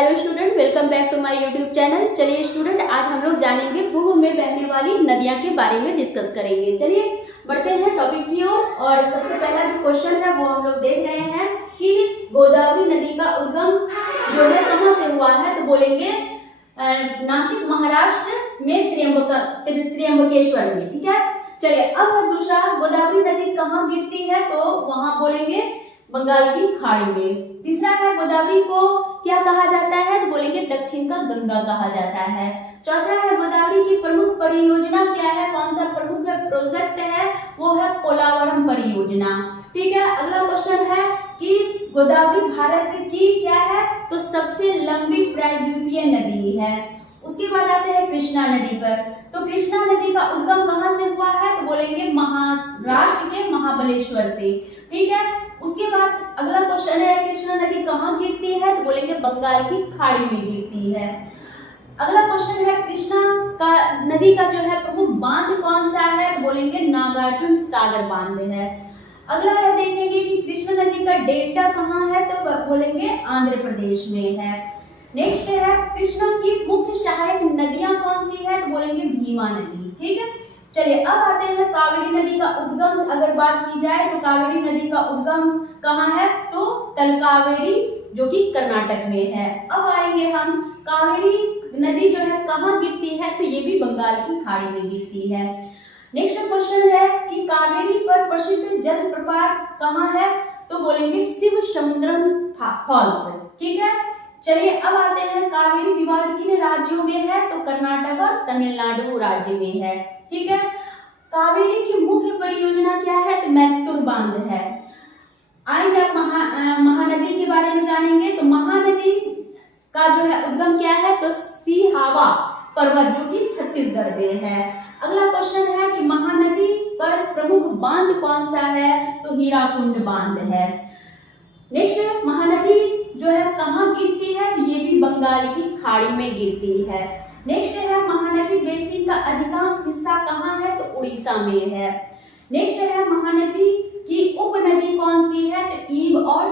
Hello student, welcome back to my YouTube channel. चलिए student, आज हम लोग जानेंगे भूमि में बहने वाली नदियां के बारे में डिस्कस करेंगे। चलिए बढ़ते हैं टॉपिक की ओर। और सबसे पहला जो क्वेश्चन है वो हम लोग देख रहे हैं कि गोदावरी नदी का उद्गम जो है कहाँ से हुआ है, तो बोलेंगे नासिक महाराष्ट्र में त्र्यंबकेश्वर में। ठीक है, चलिए अब दूसरा, गोदावरी नदी कहाँ गिरती है, तो वहां बोलेंगे बंगाल की खाड़ी में। तीसरा है, गोदावरी को क्या कहा जाता है, तो बोलेंगे दक्षिण का गंगा कहा जाता है। चौथा है, गोदावरी की प्रमुख परियोजना क्या है, कौन सा प्रमुख प्रोजेक्ट है, वो है पोलावरम परियोजना। ठीक है, अगला क्वेश्चन है कि गोदावरी भारत की क्या है, तो सबसे लंबी प्रायद्वीपीय नदी है। उसके बाद आते हैं कृष्णा नदी पर। तो कृष्णा नदी का उद्गम कहाँ से हुआ है, तो बोलेंगे महाराष्ट्र के महाबलेश्वर से। ठीक है, उसके बाद अगला क्वेश्चन है, कृष्णा नदी कहाँ गिरती है, तो बोलेंगे बंगाल की खाड़ी में गिरती है। अगला क्वेश्चन है, कृष्णा का नदी का जो है प्रमुख बांध कौन सा है, तो बोलेंगे नागार्जुन सागर बांध है। अगला है, देखेंगे कि कृष्णा नदी का डेल्टा कहाँ है, तो बोलेंगे आंध्र प्रदेश में है। नेक्स्ट है, कृष्णा की मुख्य सहायक नदियां कौन सी है, तो बोलेंगे भीमा नदी। ठीक है, चलिए अब आते हैं कावेरी नदी का उद्गम। अगर बात की जाए तो कावेरी नदी का उद्गम कहाँ है, तो तलकावेरी जो कि कर्नाटक में है। अब आएंगे हम, कावेरी नदी जो है कहाँ गिरती है, तो ये भी बंगाल की खाड़ी में गिरती है। नेक्स्ट क्वेश्चन है कि कावेरी पर प्रसिद्ध जलप्रपात कहाँ है, तो बोलेंगे शिव समुद्रम फॉल्स। ठीक है, चलिए अब आते हैं, कावेरी विवाद किन राज्यों में है, तो कर्नाटक और तमिलनाडु राज्य में है। ठीक है, कावेरी की मुख्य परियोजना क्या है, तो मैत्तूर बांध है। आएंगे अब महानदी के बारे में जानेंगे। तो महानदी का जो है उद्गम क्या है, तो सिहावा पर्वत जो कि छत्तीसगढ़ में है। अगला क्वेश्चन है कि महानदी पर प्रमुख बांध कौन सा है, तो हीराकुंड बांध है। नेक्स्ट, महानदी जो है कहाँ गिरती है, तो ये भी बंगाल की खाड़ी में गिरती है। नेक्स्ट है, महानदी बेसिन का अधिकांश हिस्सा कहाँ है, तो उड़ीसा में है। नेक्स्ट है, महानदी की उपनदी कौन सी है, तो ईब और